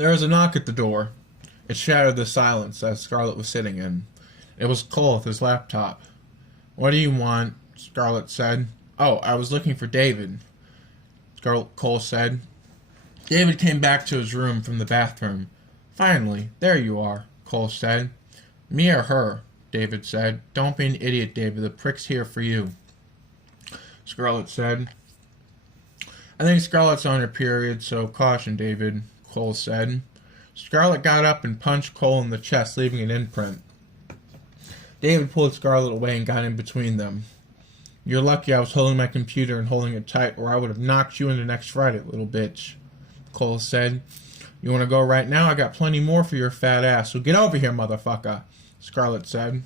There was a knock at the door. It shattered the silence that Scarlet was sitting in. It was Cole with his laptop. "What do you want?" Scarlet said. "Oh, I was looking for David," Cole said. David came back to his room from the bathroom. "Finally, there you are," Cole said. "Me or her?" David said. "Don't be an idiot, David. The prick's here for you," Scarlet said. "I think Scarlet's on her period, so caution, David," Cole said. Scarlet got up and punched Cole in the chest, leaving an imprint. David pulled Scarlet away and got in between them. "You're lucky I was holding my computer and holding it tight, or I would have knocked you into next Friday, little bitch," Cole said. "You want to go right now? I got plenty more for your fat ass, so get over here, motherfucker," Scarlet said.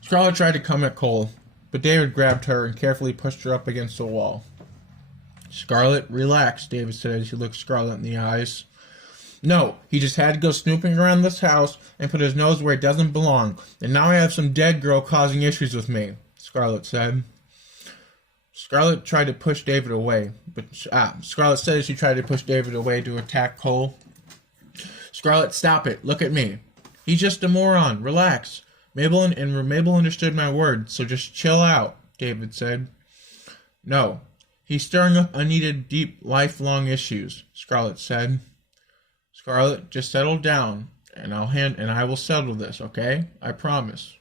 Scarlet tried to come at Cole, but David grabbed her and carefully pushed her up against the wall. "Scarlet, relax," David said as he looked Scarlet in the eyes. "No, he just had to go snooping around this house and put his nose where it doesn't belong, and now I have some dead girl causing issues with me," Scarlet said. Scarlet tried to push David away, but Scarlet said as she tried to push David away to attack Cole. "Scarlet, stop it. Look at me. He's just a moron. Relax. Mabel understood my words, so just chill out," David said. "No. He's stirring up unneeded, deep, lifelong issues," Scarlet said. "Scarlet, just settle down, and I will settle this, okay? I promise,"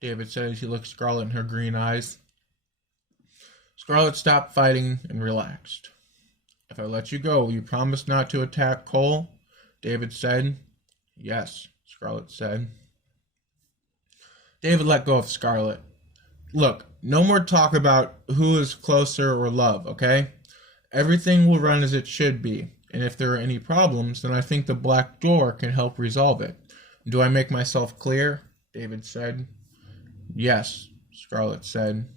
David said as he looked Scarlet in her green eyes. Scarlet stopped fighting and relaxed. "If I let you go, will you promise not to attack Cole?" David said. "Yes," Scarlet said. David let go of Scarlet. "Look, no more talk about who is closer or love, okay? Everything will run as it should be, and if there are any problems, then I think the black door can help resolve it. Do I make myself clear?" David said. "Yes," Scarlet said.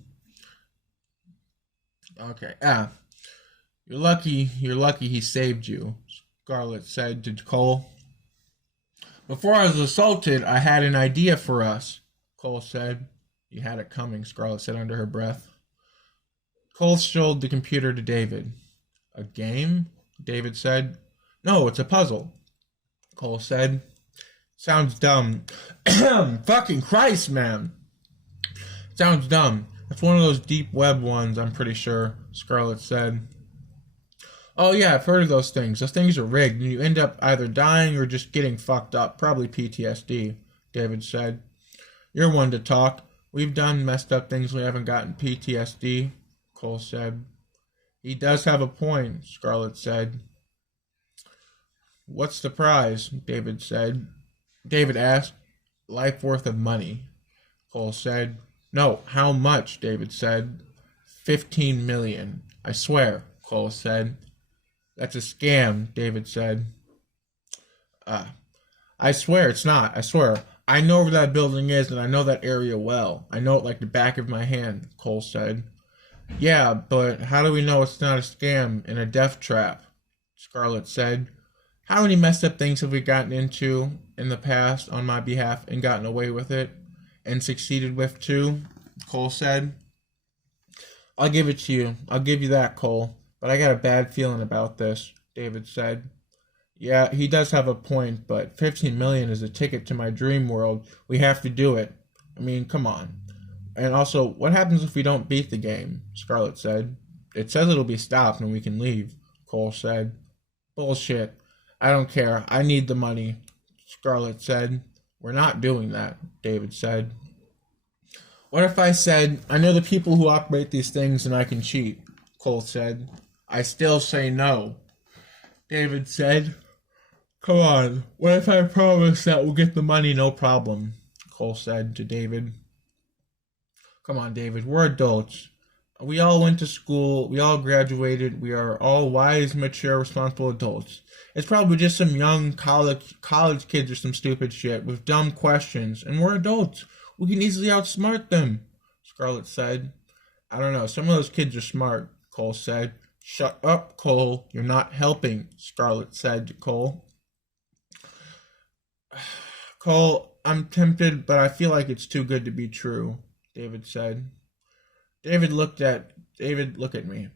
"Okay, You're lucky he saved you," Scarlet said to Cole. "Before I was assaulted, I had an idea for us," Cole said. "You had it coming," Scarlet said under her breath. Cole showed the computer to David. "A game?" David said. "No, it's a puzzle," Cole said. "Sounds dumb." "Fucking Christ, man!" "Sounds dumb. It's one of those deep web ones, I'm pretty sure," Scarlet said. "Oh yeah, I've heard of those things. Those things are rigged, and you end up either dying or just getting fucked up. Probably PTSD, David said. "You're one to talk. We've done messed up things, we haven't gotten PTSD, Cole said. "He does have a point," Scarlet said. "What's the prize?" David said. David asked. "Life worth of money," Cole said. "No, how much?" David said. 15 million. "I swear," Cole said. "That's a scam," David said. "I swear it's not. I swear. I know where that building is, and I know that area well. I know it like the back of my hand," Cole said. "Yeah, but how do we know it's not a scam and a death trap?" Scarlet said. "How many messed up things have we gotten into in the past on my behalf and gotten away with it? And succeeded with too?" Cole said. "I'll give it to you. I'll give you that, Cole. But I got a bad feeling about this," David said. "Yeah, he does have a point, but 15 million is a ticket to my dream world. We have to do it. I mean, come on. And also, what happens if we don't beat the game?" Scarlet said. "It says it'll be stopped and we can leave," Cole said. "Bullshit. I don't care. I need the money," Scarlet said. "We're not doing that," David said. "What if I said, I know the people who operate these things and I can cheat?" Cole said. "I still say no," David said. "Come on, what if I promise that we'll get the money no problem?" Cole said to David. "Come on, David, we're adults. We all went to school, we all graduated, we are all wise, mature, responsible adults. It's probably just some young college kids or some stupid shit with dumb questions, and we're adults. We can easily outsmart them," Scarlet said. "I don't know, some of those kids are smart," Cole said. "Shut up, Cole. You're not helping," Scarlet said to Cole. "Cole, I'm tempted, but I feel like it's too good to be true," David said. David, look at me.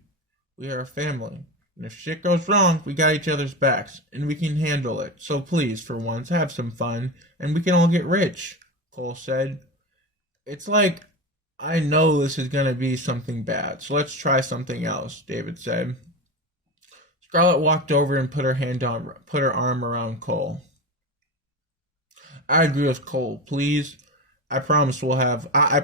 "We are a family. And if shit goes wrong, we got each other's backs, and we can handle it. So please, for once, have some fun, and we can all get rich, Cole said. It's like, I know this is going to be something bad, so let's try something else, David said. Scarlett walked over and put her arm around Cole. I agree with Cole, please. I promise we'll have a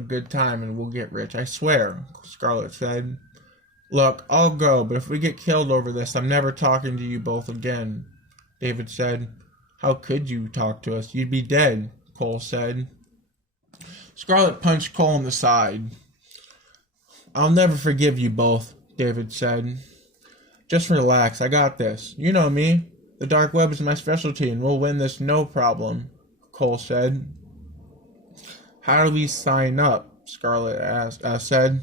good time and we'll get rich. I swear, Scarlett said. Look, I'll go, but if we get killed over this, I'm never talking to you both again, David said. How could you talk to us? You'd be dead, Cole said. Scarlett punched Cole in the side. I'll never forgive you both, David said. Just relax, I got this. You know me. The dark web is my specialty and we'll win this no problem, Cole said. How do we sign up? Scarlett said.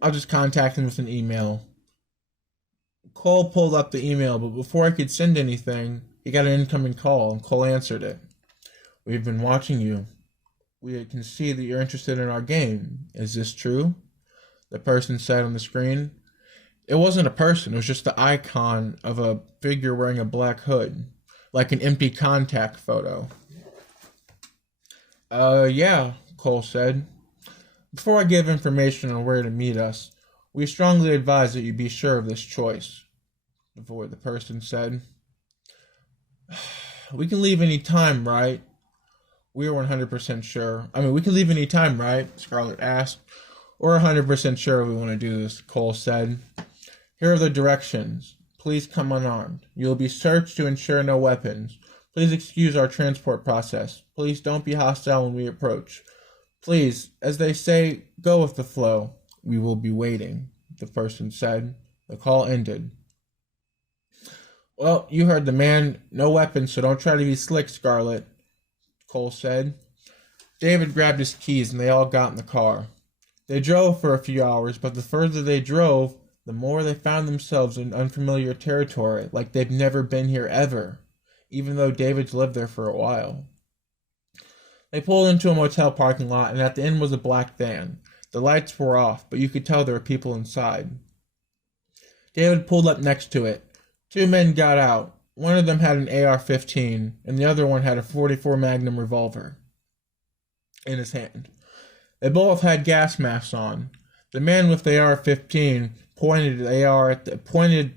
I'll just contact him with an email. Cole pulled up the email, but before I could send anything, he got an incoming call, and Cole answered it. We've been watching you. We can see that you're interested in our game. Is this true? The person said on the screen. It wasn't a person, it was just the icon of a figure wearing a black hood, like an empty contact photo. Yeah, Cole said. Before I give information on where to meet us, we strongly advise that you be sure of this choice, the person said. We can leave any time, right? We were 100% sure. We can leave any time, right? Scarlett asked. We're 100% sure we want to do this, Cole said. Here are the directions. Please come unarmed. You will be searched to ensure no weapons. Please excuse our transport process. Please don't be hostile when we approach. Please, as they say, go with the flow. We will be waiting, the person said. The call ended. Well, you heard the man. No weapons, so don't try to be slick, Scarlett, Cole said. David grabbed his keys and they all got in the car. They drove for a few hours, but the further they drove, the more they found themselves in unfamiliar territory, like they'd never been here ever, even though David's lived there for a while. They pulled into a motel parking lot, and at the end was a black van. The lights were off, but you could tell there were people inside. David pulled up next to it. Two men got out. One of them had an AR-15, and the other one had a .44 Magnum revolver in his hand. They both had gas masks on. The man with the AR-15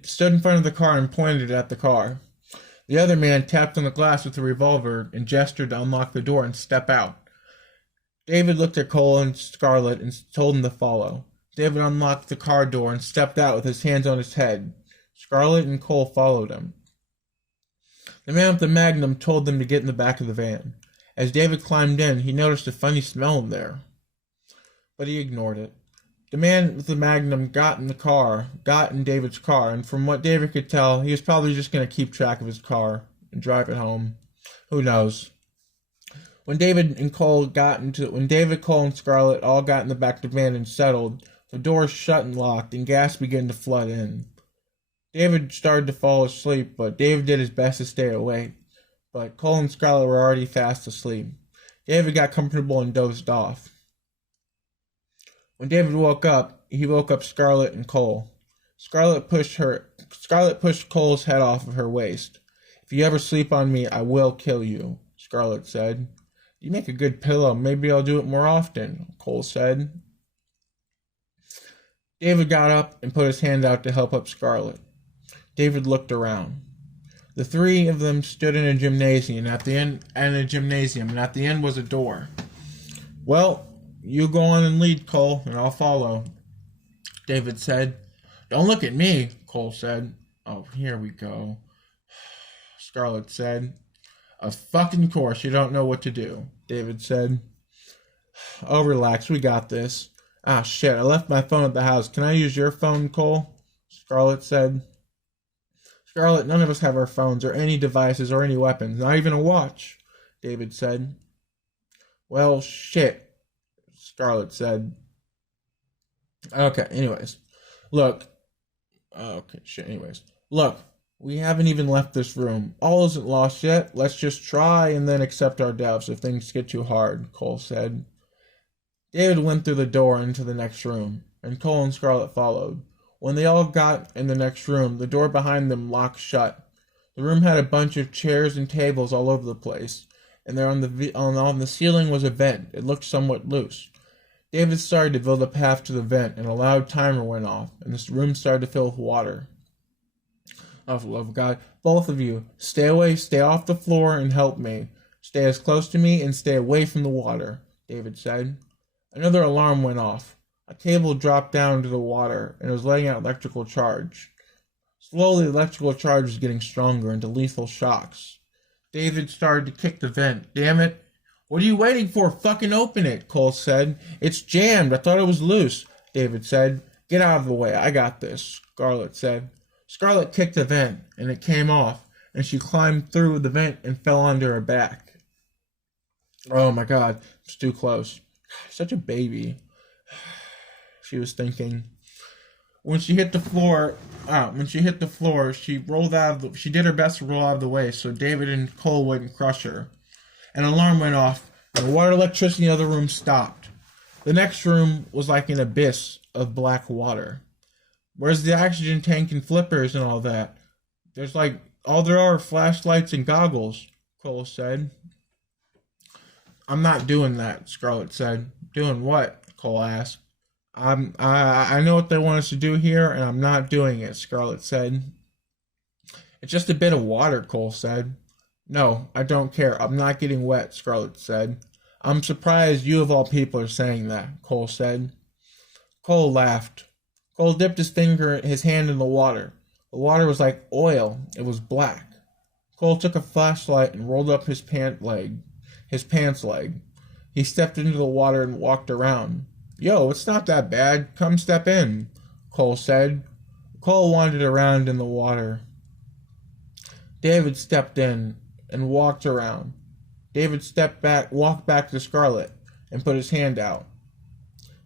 stood in front of the car and pointed it at the car. The other man tapped on the glass with a revolver and gestured to unlock the door and step out. David looked at Cole and Scarlett and told them to follow. David unlocked the car door and stepped out with his hands on his head. Scarlett and Cole followed him. The man with the Magnum told them to get in the back of the van. As David climbed in, he noticed a funny smell in there, but he ignored it. The man with the Magnum got in David's car, and from what David could tell, he was probably just going to keep track of his car and drive it home. Who knows? When David, Cole, and Scarlett all got in the back of the van and settled, the doors shut and locked, and gas began to flood in. David started to fall asleep, but David did his best to stay awake. But Cole and Scarlett were already fast asleep. David got comfortable and dozed off. When David woke up, he woke up Scarlett and Cole. Scarlett pushed Cole's head off of her waist. If you ever sleep on me, I will kill you, Scarlett said. You make a good pillow. Maybe I'll do it more often, Cole said. David got up and put his hand out to help up Scarlett. David looked around. The three of them stood in a gymnasium, and at the end was a door. Well, you go on and lead, Cole, and I'll follow, David said. Don't look at me, Cole said. Oh, here we go, Scarlett said. Of fucking course you don't know what to do, David said. Oh, relax, we got this. Ah, shit, I left my phone at the house. Can I use your phone, Cole? Scarlett said. Scarlett, none of us have our phones or any devices or any weapons, not even a watch, David said. Well, shit, Scarlett said. Okay, anyways. Look, we haven't even left this room. All isn't lost yet. Let's just try and then accept our doubts if things get too hard, Cole said. David went through the door into the next room. and Cole and Scarlet followed. When they all got in the next room, the door behind them locked shut. The room had a bunch of chairs and tables all over the place, and there on the ceiling was a vent. It looked somewhat loose. David started to build a path to the vent, and a loud timer went off, and this room started to fill with water. Oh, for the love of God, both of you, stay away, stay off the floor, and help me. Stay as close to me and stay away from the water, David said. Another alarm went off. A cable dropped down into the water, and it was letting out electrical charge. Slowly, the electrical charge was getting stronger into lethal shocks. David started to kick the vent. Damn it. What are you waiting for? Fucking open it, Cole said. It's jammed. I thought it was loose, David said. Get out of the way. I got this, Scarlet said. Scarlet kicked the vent, and it came off, and she climbed through the vent and fell onto her back. Oh my God, it's too close. Such a baby, she was thinking. When she hit the floor, she rolled out. She did her best to roll out of the way so David and Cole wouldn't crush her. An alarm went off, and the water, electricity in the other room stopped. The next room was like an abyss of black water. Where's the oxygen tank and flippers and all that? There's all there are flashlights and goggles, Cole said. I'm not doing that, Scarlet said. Doing what? Cole asked. I know what they want us to do here, and I'm not doing it, Scarlet said. It's just a bit of water, Cole said. No, I don't care. I'm not getting wet, Scarlet said. I'm surprised you of all people are saying that, Cole said. Cole laughed. Cole dipped his hand in the water. The water was like oil. It was black. Cole took a flashlight and rolled up his pants leg. He stepped into the water and walked around. Yo, it's not that bad. Come step in, Cole said. Cole wandered around in the water. David stepped in and walked around. David walked back to Scarlet, and put his hand out.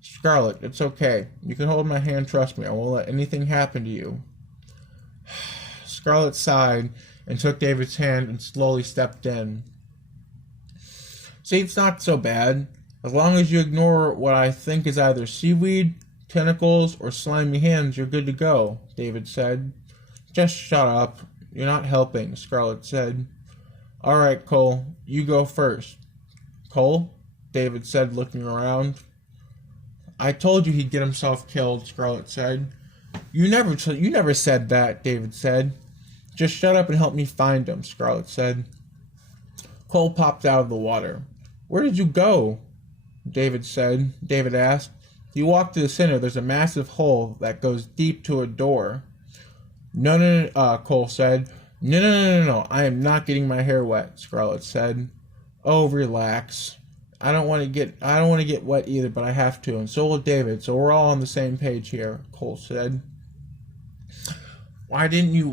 Scarlet, it's okay. You can hold my hand, trust me. I won't let anything happen to you. Scarlet sighed and took David's hand and slowly stepped in. See, it's not so bad. As long as you ignore what I think is either seaweed, tentacles, or slimy hands, you're good to go, David said. Just shut up. You're not helping, Scarlet said. All right, Cole, you go first. Cole? David said, looking around. I told you he'd get himself killed, Scarlet said. You never said that, David said. Just shut up and help me find him, Scarlet said. Cole popped out of the water. Where did you go? David asked. You walk to the center. There's a massive hole that goes deep to a door. No, Cole said. No. I am not getting my hair wet, Scarlet said. Oh, relax. I don't want to get wet either, but I have to, and so will David, so we're all on the same page here, Cole said. Why didn't you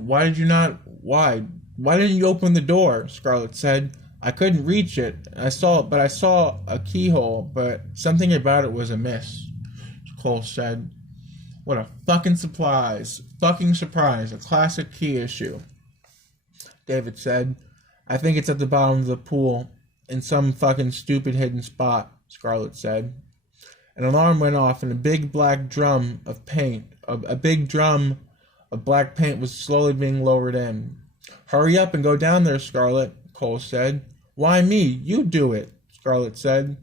open the door? Scarlet said. I couldn't reach it. I saw a keyhole, but something about it was amiss, Cole said. What a fucking surprise, a classic key issue, David said. I think it's at the bottom of the pool in some fucking stupid hidden spot, Scarlet said. An alarm went off and a big drum of black paint was slowly being lowered in. Hurry up and go down there, Scarlet, Cole said. Why me? You do it, Scarlet said.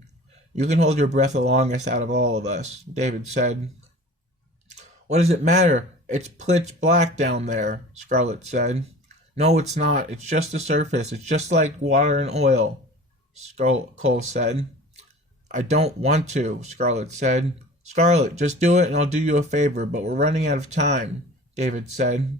You can hold your breath the longest out of all of us, David said. What does it matter? It's pitch black down there, Scarlet said. No, it's not. It's just the surface. It's just like water and oil, Cole said. I don't want to, Scarlet said. Scarlet, just do it and I'll do you a favor, but we're running out of time, David said.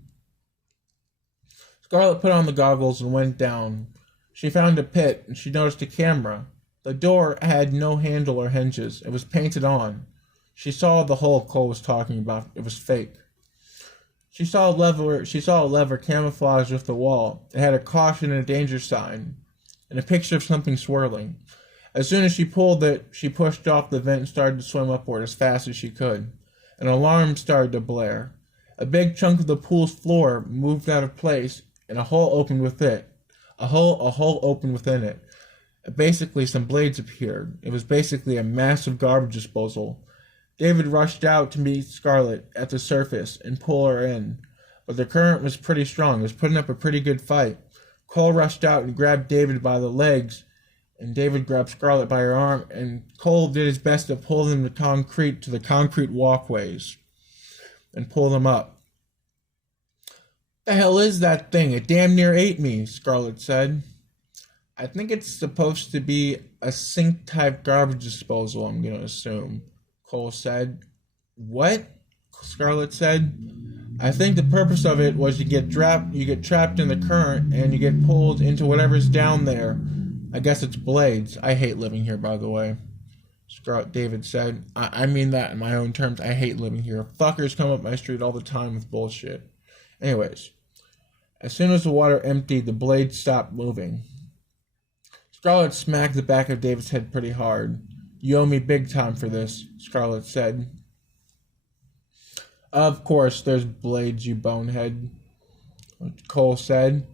Scarlet put on the goggles and went down. She found a pit and she noticed a camera. The door had no handle or hinges. It was painted on. She saw the hole Cole was talking about. It was fake. She saw a lever camouflaged with the wall. It had a caution and a danger sign, and a picture of something swirling. As soon as she pulled it, she pushed off the vent and started to swim upward as fast as she could. An alarm started to blare. A big chunk of the pool's floor moved out of place, and a hole opened with it. A hole opened within it. Basically, some blades appeared. It was basically a massive garbage disposal. David rushed out to meet Scarlet at the surface and pull her in, but the current was pretty strong. It was putting up a pretty good fight. Cole rushed out and grabbed David by the legs, and David grabbed Scarlet by her arm, and Cole did his best to pull them to the concrete walkways and pull them up. "The hell is that thing? It damn near ate me," Scarlet said. "I think it's supposed to be a sink-type garbage disposal, I'm going to assume," Cole said. "What?" Scarlet said. "I think the purpose of it was you get trapped in the current, and you get pulled into whatever's down there. I guess it's blades. I hate living here, by the way," David said. I mean that in my own terms. I hate living here. Fuckers come up my street all the time with bullshit. Anyways, as soon as the water emptied, the blades stopped moving. Scarlet smacked the back of David's head pretty hard. "You owe me big time for this," Scarlet said. "Of course there's blades, you bonehead," Cole said.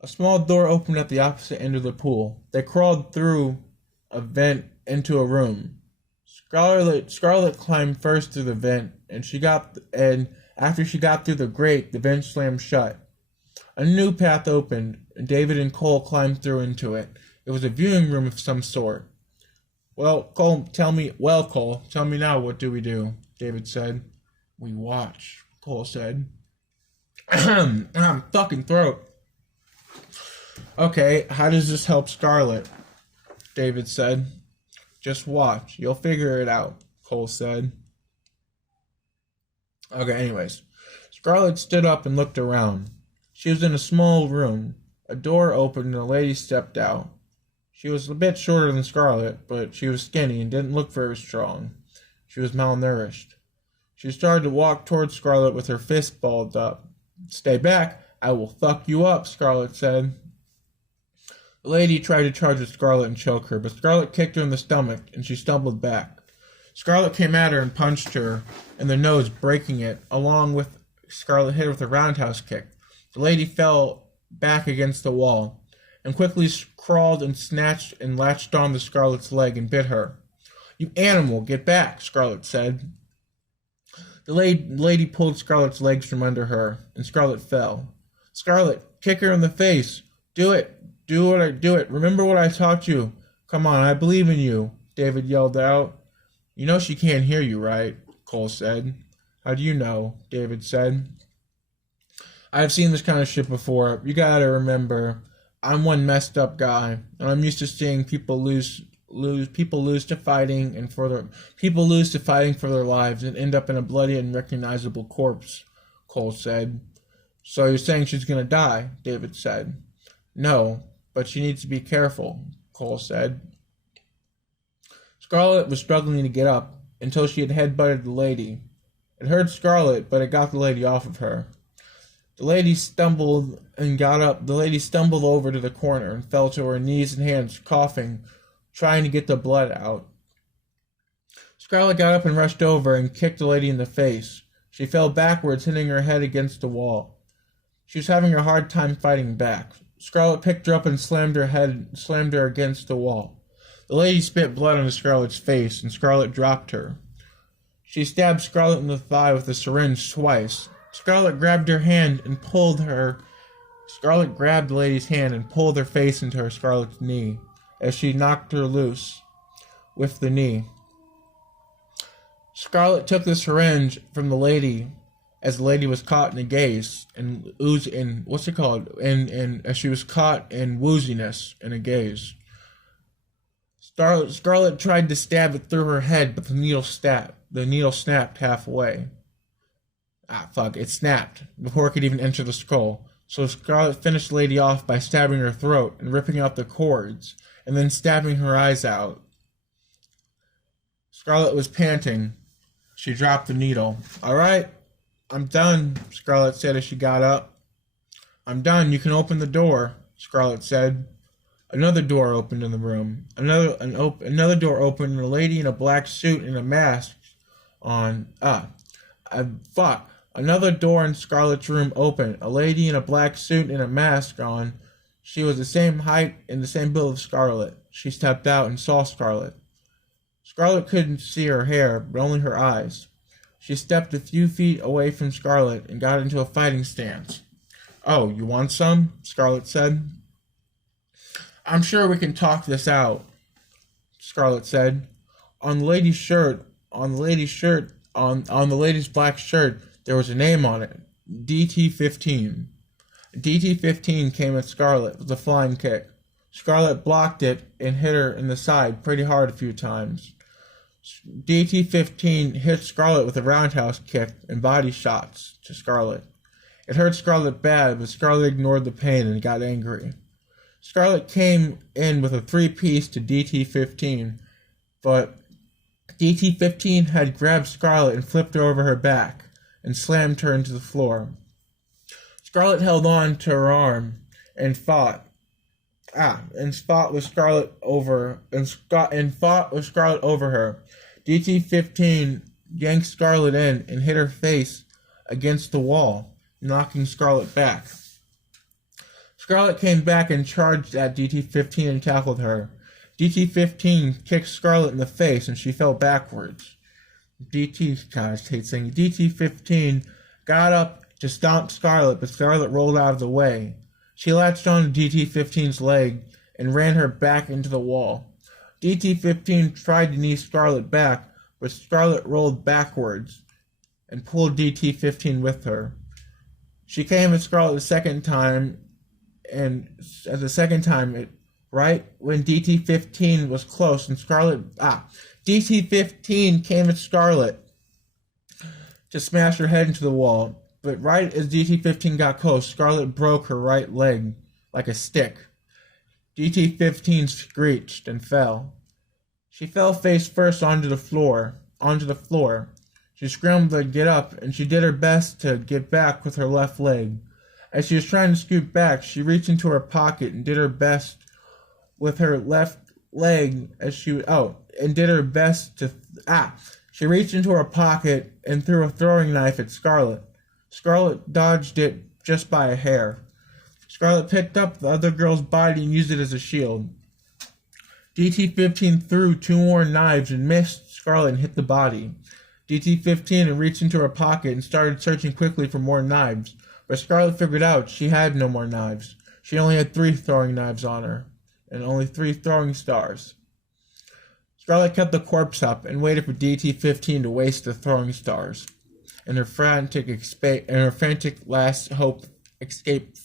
A small door opened at the opposite end of the pool. They crawled through a vent into a room. Scarlet climbed first through the vent, and after she got through the grate, the vent slammed shut. A new path opened, and David and Cole climbed through into it. It was a viewing room of some sort. Cole, tell me now, what do we do?" David said. "We watch," Cole said. Fucking throat. "Okay, how does this help Scarlet?" David said. "Just watch. You'll figure it out," Cole said. Okay, anyways. Scarlet stood up and looked around. She was in a small room. A door opened and a lady stepped out. She was a bit shorter than Scarlet, but she was skinny and didn't look very strong. She was malnourished. She started to walk towards Scarlet with her fist balled up. "Stay back. I will fuck you up," Scarlet said. The lady tried to charge at Scarlet and choke her, but Scarlet kicked her in the stomach, and she stumbled back. Scarlet came at her and punched her in the nose, breaking it. Along with Scarlet hit her with a roundhouse kick. The lady fell back against the wall, and quickly crawled and snatched and latched on to Scarlet's leg and bit her. "You animal, get back," Scarlet said. The lady pulled Scarlet's legs from under her, and Scarlet fell. "Scarlet, kick her in the face. Do it. Do it. Remember what I taught you. Come on, I believe in you," David yelled out. "You know she can't hear you, right?" Cole said. "How do you know?" David said. "I've seen this kind of shit before. You gotta remember, I'm one messed up guy, and I'm used to seeing people lose to fighting for their lives and end up in a bloody and recognizable corpse," Cole said. "So you're saying she's gonna die?" David said. "No, but she needs to be careful," Cole said. Scarlet was struggling to get up until she had headbutted the lady. It hurt Scarlet, but it got the lady off of her. The lady stumbled and got up. The lady stumbled over to the corner and fell to her knees and hands, coughing, trying to get the blood out. Scarlet got up and rushed over and kicked the lady in the face. She fell backwards, hitting her head against the wall. She was having a hard time fighting back. Scarlet picked her up and slammed her against the wall. The lady spit blood on Scarlet's face, and Scarlet dropped her. She stabbed Scarlet in the thigh with a syringe twice. Scarlet grabbed the lady's hand and pulled her face into Scarlet's knee as she knocked her loose with the knee. Scarlet took the syringe from the lady as the lady was caught in a gaze and as she was caught in wooziness in a gaze. Scarlet tried to stab it through her head, but the needle snapped halfway. It snapped before it could even enter the skull. So Scarlet finished the lady off by stabbing her throat and ripping out the cords, and then stabbing her eyes out. Scarlet was panting. She dropped the needle. "All right, I'm done," Scarlet said as she got up. "I'm done. You can open the door," Scarlet said. Another door opened in the room. Another door opened, and a lady in a black suit and a mask on. Another door in Scarlet's room opened. A lady in a black suit and a mask on. She was the same height and the same build as Scarlet. She stepped out and saw Scarlet. Scarlet couldn't see her hair, but only her eyes. She stepped a few feet away from Scarlet and got into a fighting stance. "Oh, you want some?" Scarlet said. "I'm sure we can talk this out," Scarlet said. On the lady's shirt, on the lady's black shirt, there was a name on it. DT-15. DT-15 came at Scarlet with a flying kick. Scarlet blocked it and hit her in the side pretty hard a few times. DT-15 hit Scarlet with a roundhouse kick and body shots to Scarlet. It hurt Scarlet bad, but Scarlet ignored the pain and got angry. Scarlet came in with a 3-piece to DT-15, but DT-15 had grabbed Scarlet and flipped her over her back and slammed her into the floor. Scarlet held on to her arm and fought with Scarlet over her. DT-15 yanked Scarlet in and hit her face against the wall, knocking Scarlet back. Scarlet came back and charged at DT-15 and tackled her. DT-15 kicked Scarlet in the face and she fell backwards. DT-15 got up to stomp Scarlet, but Scarlet rolled out of the way. She latched on to DT-15's leg and ran her back into the wall. DT-15 tried to knee Scarlet back, but Scarlet rolled backwards and pulled DT-15 with her. She came at Scarlet the second time, and at the second time, right when DT-15 was close, and DT-15 came at Scarlet to smash her head into the wall. But right as DT-15 got close, Scarlet broke her right leg like a stick. DT-15 screeched and fell. She fell face first onto the floor. She scrambled to get up, and she did her best to get back with her left leg. As she was trying to scoot back, she reached into her pocket and did her best with her left leg She reached into her pocket and threw a throwing knife at Scarlet. Scarlet dodged it just by a hair. Scarlet picked up the other girl's body and used it as a shield. DT-15 threw 2 more knives and missed Scarlet and hit the body. DT-15 reached into her pocket and started searching quickly for more knives, but Scarlet figured out she had no more knives. She only had 3 throwing knives on her, and only 3 throwing stars. Scarlet kept the corpse up and waited for DT-15 to waste the throwing stars. And her frantic last hope escape.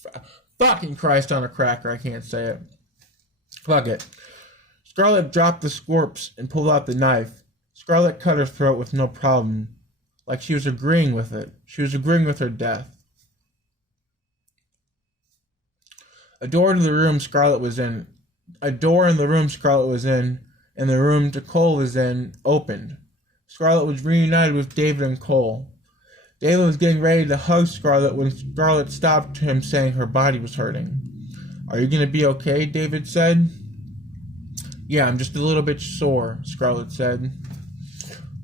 Fucking Christ on a cracker, I can't say it. Fuck it. Scarlet dropped the corpse and pulled out the knife. Scarlet cut her throat with no problem, like she was agreeing with it. She was agreeing with her death. A door in the room Scarlet was in, and the room Cole was in, opened. Scarlet was reunited with David and Cole. David was getting ready to hug Scarlet when Scarlet stopped him, saying her body was hurting. "Are you going to be okay?" David said. "Yeah, I'm just a little bit sore," Scarlet said.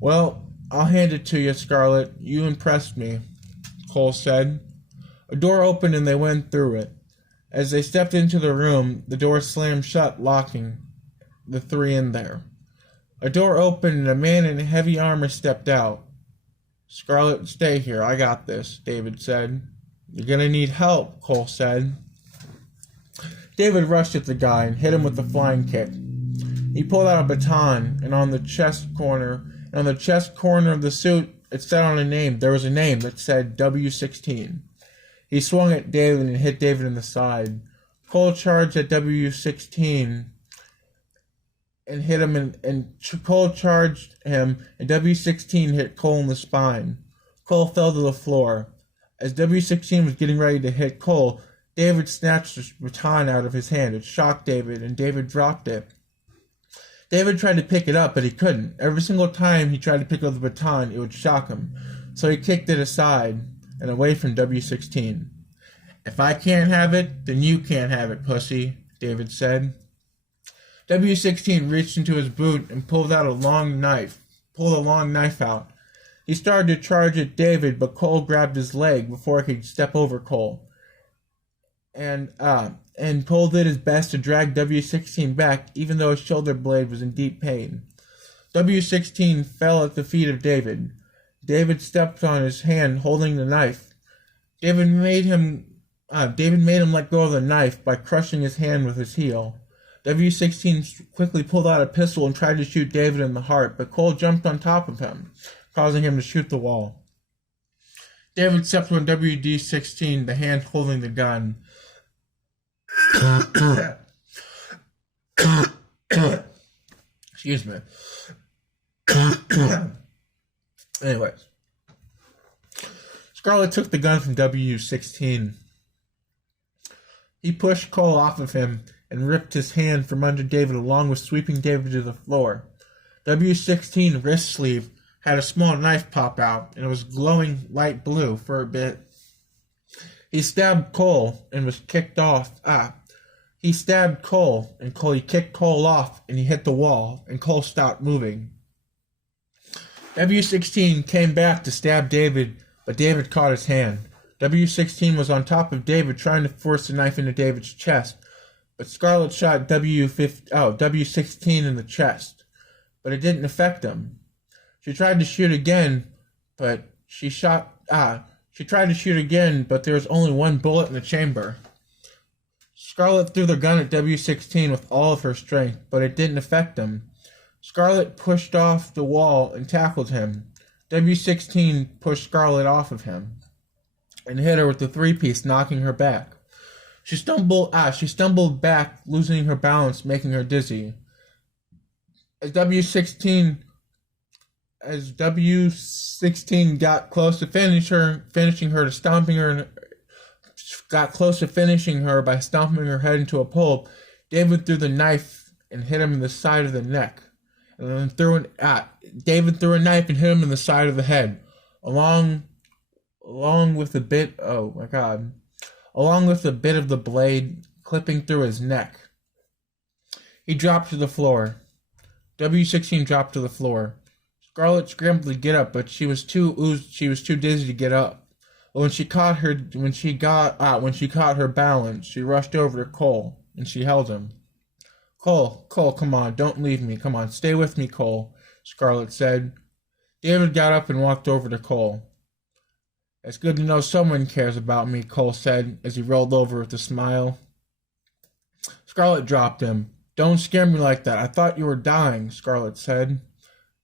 "Well, I'll hand it to you, Scarlet. You impressed me," Cole said. A door opened and they went through it. As they stepped into the room, the door slammed shut, locking the 3 in there. A door opened and a man in heavy armor stepped out. "Scarlet, stay here. I got this," David said. "You're gonna need help," Cole said. David rushed at the guy and hit him with a flying kick. He pulled out a baton, and on the chest corner of the suit, it said on a name. There was a name that said W-16. He swung at David and hit David in the side. Cole charged at W-16 and hit him, Cole charged him, and W-16 hit Cole in the spine. Cole fell to the floor. As W-16 was getting ready to hit Cole, David snatched the baton out of his hand. It shocked David, and David dropped it. David tried to pick it up, but he couldn't. Every single time he tried to pick up the baton, it would shock him. So he kicked it aside and away from W-16. "If I can't have it, then you can't have it, pussy," David said. W-16 reached into his boot and pulled a long knife out. He started to charge at David, but Cole grabbed his leg before he could step over Cole. And Cole did his best to drag W-16 back, even though his shoulder blade was in deep pain. W16 fell at the feet of David. David stepped on his hand, holding the knife. David made him let go of the knife by crushing his hand with his heel. W16 quickly pulled out a pistol and tried to shoot David in the heart, but Cole jumped on top of him, causing him to shoot the wall. David stepped on WD16, the hand holding the gun. Excuse me. Anyways. Scarlet took the gun from W16. He pushed Cole off of him and ripped his hand from under David along with sweeping David to the floor. W16 wrist sleeve had a small knife pop out, and it was glowing light blue for a bit. He stabbed Cole and was kicked off. He stabbed Cole, and he kicked Cole off, and he hit the wall, and Cole stopped moving. W16 came back to stab David, but David caught his hand. W16 was on top of David, trying to force the knife into David's chest, but Scarlet shot W16 in the chest, but it didn't affect him. She tried to shoot again, but there was only one bullet in the chamber. Scarlet threw the gun at W16 with all of her strength, but it didn't affect him. Scarlet pushed off the wall and tackled him. W16 pushed Scarlet off of him and hit her with the three-piece, knocking her back. She stumbled back, losing her balance, making her dizzy. As W16 got close to finishing her by stomping her head into a pole, David threw the knife and hit him in the side of the neck. And then David threw a knife and hit him in the side of the head, along with the bit of the blade clipping through his neck. He dropped to the floor. W16 dropped to the floor. Scarlet scrambled to get up, but she was too dizzy to get up. But when she caught her balance, she rushed over to Cole and she held him. Cole, come on, don't leave me. Come on, stay with me, Cole, Scarlet said. David got up and walked over to Cole. It's good to know someone cares about me, Cole said as he rolled over with a smile. Scarlet dropped him. Don't scare me like that. I thought you were dying, Scarlet said.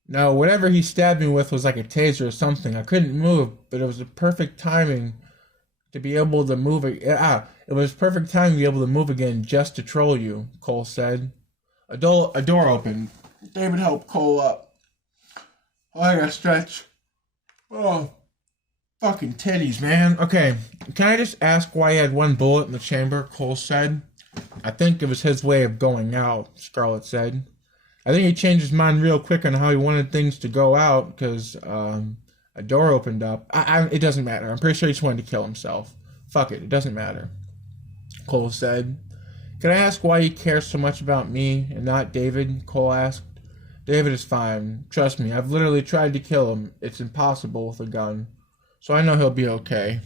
No, whatever he stabbed me with was like a taser or something. I couldn't move, but it was the perfect timing to be able to move. It was perfect timing to be able to move again just to troll you, Cole said. A door opened. David helped Cole up. Oh, I gotta stretch. Oh, fucking titties, man. Okay, can I just ask why he had one bullet in the chamber, Cole said. I think it was his way of going out, Scarlet said. I think he changed his mind real quick on how he wanted things to go out because a door opened up. It doesn't matter. I'm pretty sure he just wanted to kill himself. Fuck it doesn't matter, Cole said. Can I ask why he cares so much about me and not David? Cole asked. David is fine. Trust me, I've literally tried to kill him. It's impossible with a gun. So I know he'll be okay.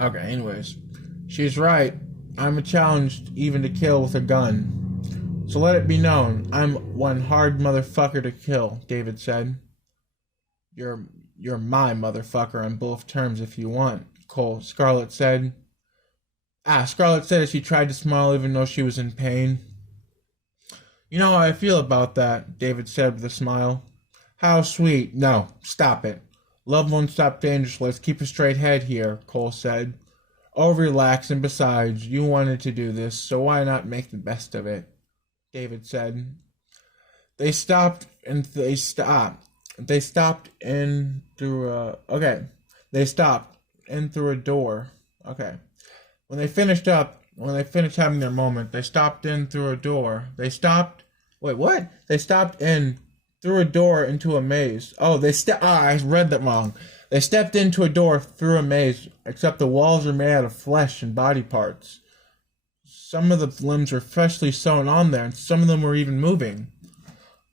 Okay, anyways. She's right. I'm challenged even to kill with a gun. So let it be known, I'm one hard motherfucker to kill, David said. You're my motherfucker on both terms if you want, Scarlet said. Scarlet said as she tried to smile even though she was in pain. You know how I feel about that, David said with a smile. How sweet. No, stop it. Love won't stop dangerous. Let's keep a straight head here, Cole said. Oh, relax, and besides, you wanted to do this, so why not make the best of it? David said. They stopped in through a door. Okay. When they finished having their moment, they stopped in through a door. They stopped in through a door into a maze. I read that wrong. They stepped into a door through a maze, except the walls were made out of flesh and body parts. Some of the limbs were freshly sewn on there, and some of them were even moving.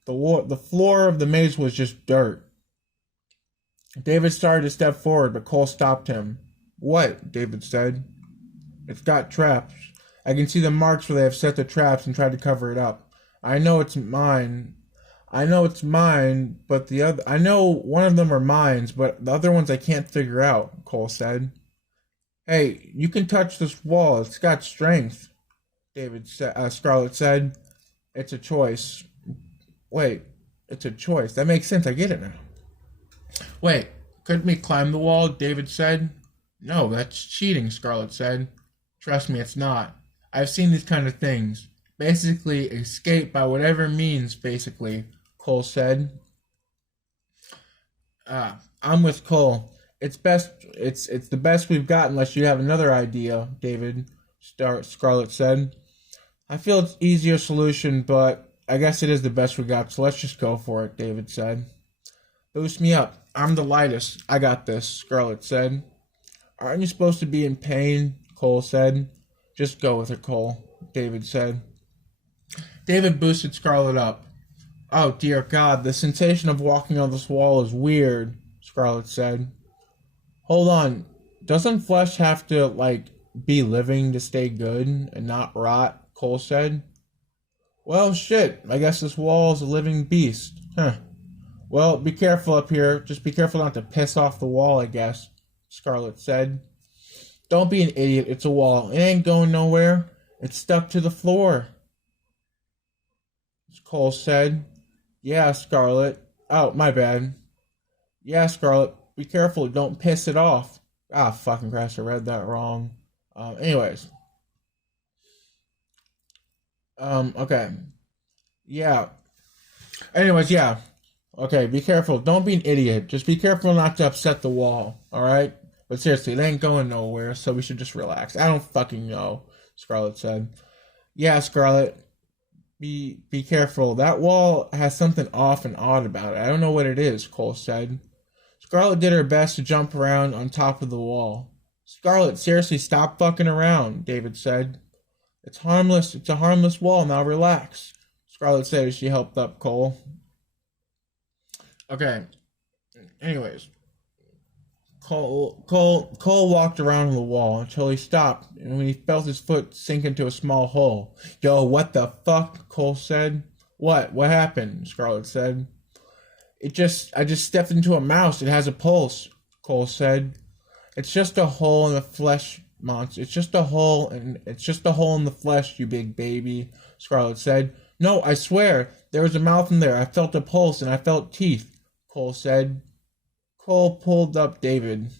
The floor of the maze was just dirt. David started to step forward, but Cole stopped him. What? David said. It's got traps. I can see the marks where they have set the traps and tried to cover it up. I know it's mine. I know it's mine, but I know one of them are mines, but the other ones I can't figure out, Cole said. Hey, you can touch this wall. It's got strength, Scarlet said. It's a choice. Wait, it's a choice. That makes sense. I get it now. Wait, couldn't we climb the wall? David said. No, that's cheating, Scarlet said. Trust me, it's not. I've seen these kind of things. Basically, escape by whatever means, basically, Cole said. I'm with Cole. It's the best we've got unless you have another idea, Scarlet said. I feel it's easier solution, but I guess it is the best we got, so let's just go for it, David said. Boost me up. I'm the lightest. I got this, Scarlet said. Aren't you supposed to be in pain? Cole said. Just go with it, Cole, David said. David boosted Scarlet up. Oh, dear God, the sensation of walking on this wall is weird, Scarlet said. Hold on. Doesn't flesh have to, be living to stay good and not rot? Cole said. Well, shit. I guess this wall is a living beast. Huh. Well, be careful up here. Just be careful not to piss off the wall, I guess, Scarlet said. Don't be an idiot. It's a wall. It ain't going nowhere. It's stuck to the floor, Cole said. Yeah, Scarlet. Oh, my bad. Yeah, Scarlet. Be careful. Don't piss it off. Ah, fucking Christ. I read that wrong. Anyways. Okay. Yeah. Anyways, yeah. Okay, be careful. Don't be an idiot. Just be careful not to upset the wall, alright? But seriously, it ain't going nowhere, so we should just relax. I don't fucking know, Scarlet said. Yeah, Scarlet. Be careful. That wall has something off and odd about it. I don't know what it is, Cole said. Scarlet did her best to jump around on top of the wall. Scarlet, seriously, stop fucking around, David said. It's harmless. It's a harmless wall. Now relax, Scarlet said as she helped up Cole. Okay. Anyways. Cole walked around the wall until he stopped, and when he felt his foot sink into a small hole. Yo, what the fuck? Cole said. What? What happened? Scarlet said. I just stepped into a mouse. It has a pulse, Cole said. It's just a hole in the flesh, monster. It's just a hole in the flesh, you big baby, Scarlet said. No, I swear, there was a mouth in there. I felt a pulse and I felt teeth, Cole said. Cole pulled up David.